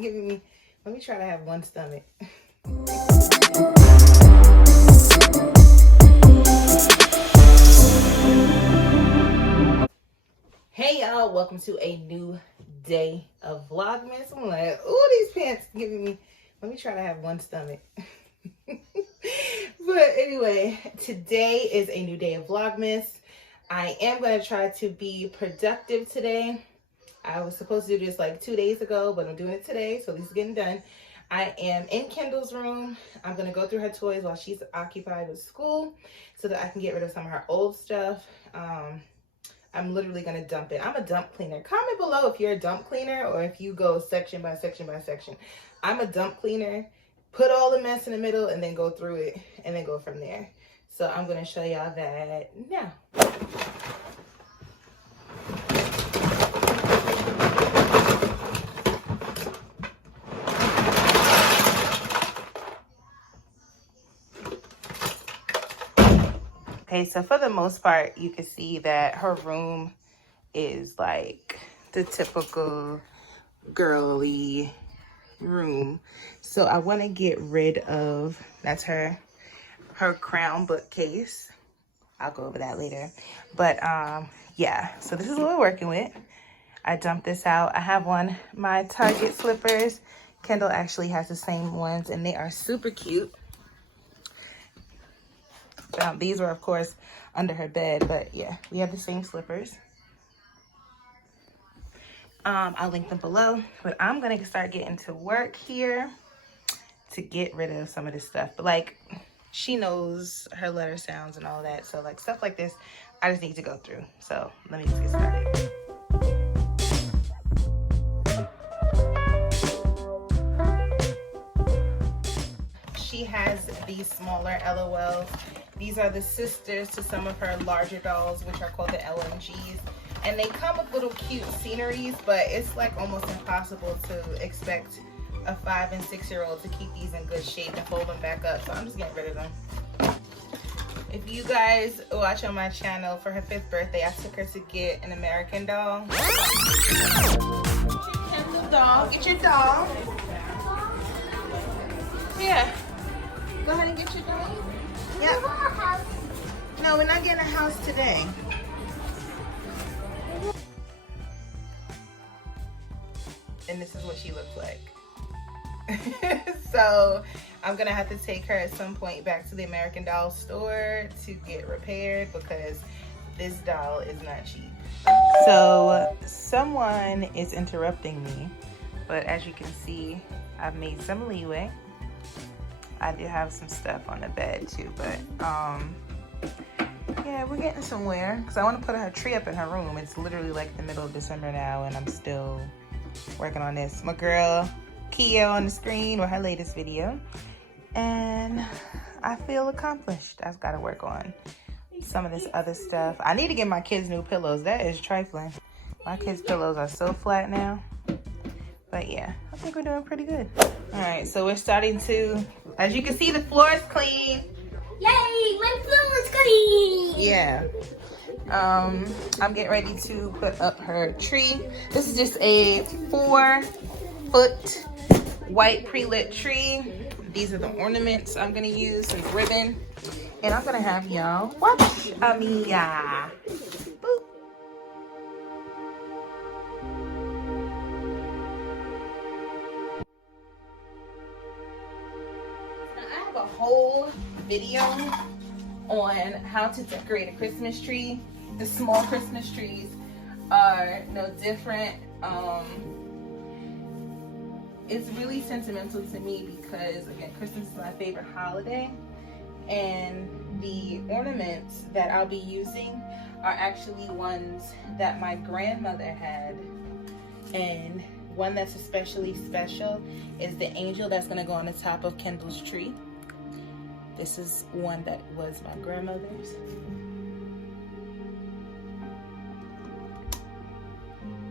giving me. Let me try to have one stomach. Hey y'all, welcome to a new day of Vlogmas. I'm like, ooh, these pants giving me. Let me try to have one stomach. But anyway, today is a new day of Vlogmas. I am going to try to be productive today. I was supposed to do this like 2 days ago, but I'm doing it today, so this is getting done. I am in Kendall's room. I'm going to go through her toys while she's occupied with school so that I can get rid of some of her old stuff. I'm literally going to dump it. I'm a dump cleaner. Comment below if you're a dump cleaner or if you go section by section by section. I'm a dump cleaner. Put all the mess in the middle and then go through it and then go from there. So I'm going to show y'all that now. Okay, so for the most part, you can see that her room is like the typical girly room. So I want to get rid of, that's her crown bookcase. I'll go over that later. But yeah, so this is what we're working with. I dumped this out. I have my Target slippers. Kendall actually has the same ones and they are super cute. These were, of course, under her bed, but yeah, we have the same slippers. I'll link them below, but I'm gonna start getting to work here to get rid of some of this stuff. But like, she knows her letter sounds and all that, so like stuff like this, I just need to go through. So let me just get started. She has these smaller LOLs. These are the sisters to some of her larger dolls, which are called the LMGs. And they come with little cute sceneries, but it's like almost impossible to expect a 5- and 6-year-old to keep these in good shape and fold them back up. So I'm just getting rid of them. If you guys watch on my channel, for her 5th birthday, I took her to get an American doll. Kendall doll, get your doll. Yeah. Go ahead and get your doll. Yep. No, we're not getting a house today. And this is what she looks like. So I'm gonna have to take her at some point back to the American Doll store to get repaired because this doll is not cheap. So someone is interrupting me, but as you can see, I've made some leeway. I do have some stuff on the bed too, but yeah, we're getting somewhere because I want to put her tree up in her room. It's literally like the middle of December now and I'm still working on this. My girl Kia on the screen with her latest video, and I feel accomplished. I've got to work on some of this other stuff. I need to get my kids new pillows. That is trifling. My kids' pillows are so flat now. But yeah, I think we're doing pretty good. All right, so we're starting to, as you can see, the floor is clean. Yay, my floor is clean. Yeah. I'm getting ready to put up her tree. This is just a 4-foot white pre-lit tree. These are the ornaments I'm gonna use, and ribbon. And I'm gonna have y'all watch Amia. Boop. I have a whole video on how to decorate a Christmas tree. The small Christmas trees are no different. It's really sentimental to me because, again, Christmas is my favorite holiday, and the ornaments that I'll be using are actually ones that my grandmother had, and one that's especially special is the angel that's going to go on the top of Kendall's tree. This is one that was my grandmother's.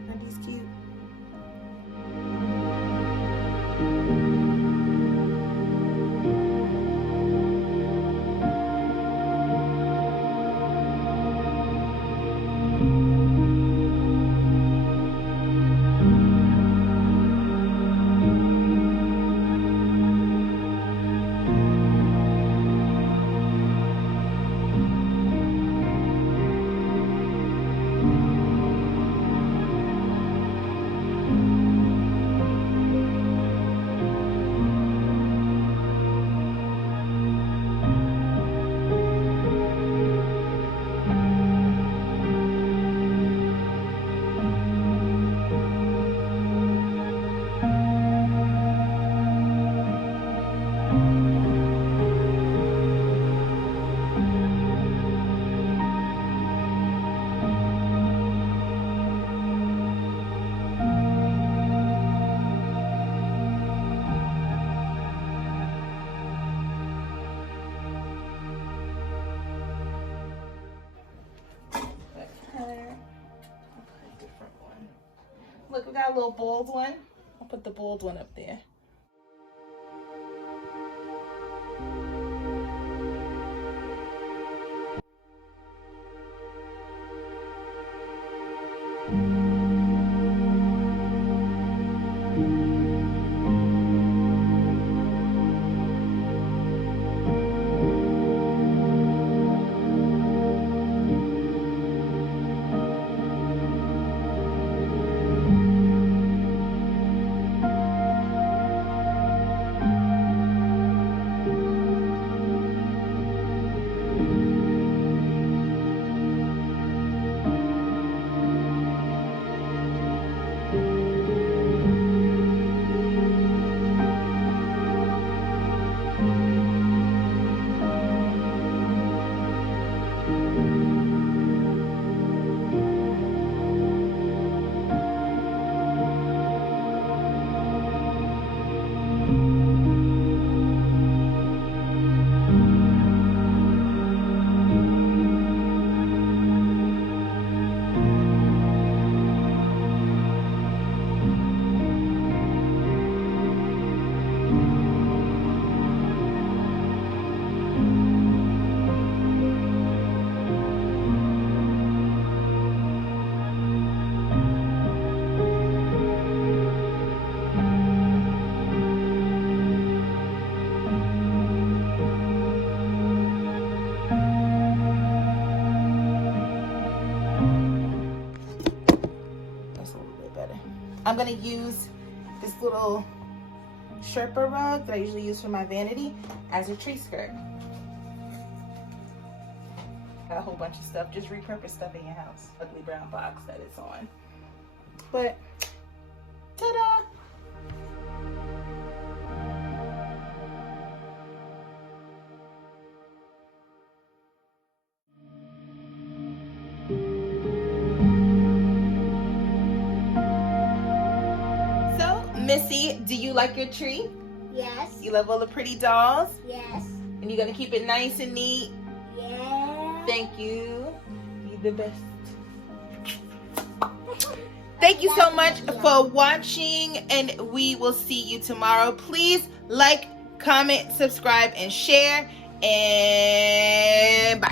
Aren't these cute? Look, we got a little bold one. I'll put the bold one up there. I'm gonna use this little Sherpa rug that I usually use for my vanity as a tree skirt. Got a whole bunch of stuff, just repurpose stuff in your house. Ugly brown box that it's on. But, ta-da! Missy, do you like your tree? Yes. You love all the pretty dolls? Yes. And you're going to keep it nice and neat? Yeah. Thank you. You're the best. Thank you so much for watching, and we will see you tomorrow. Please like, comment, subscribe, and share. And bye.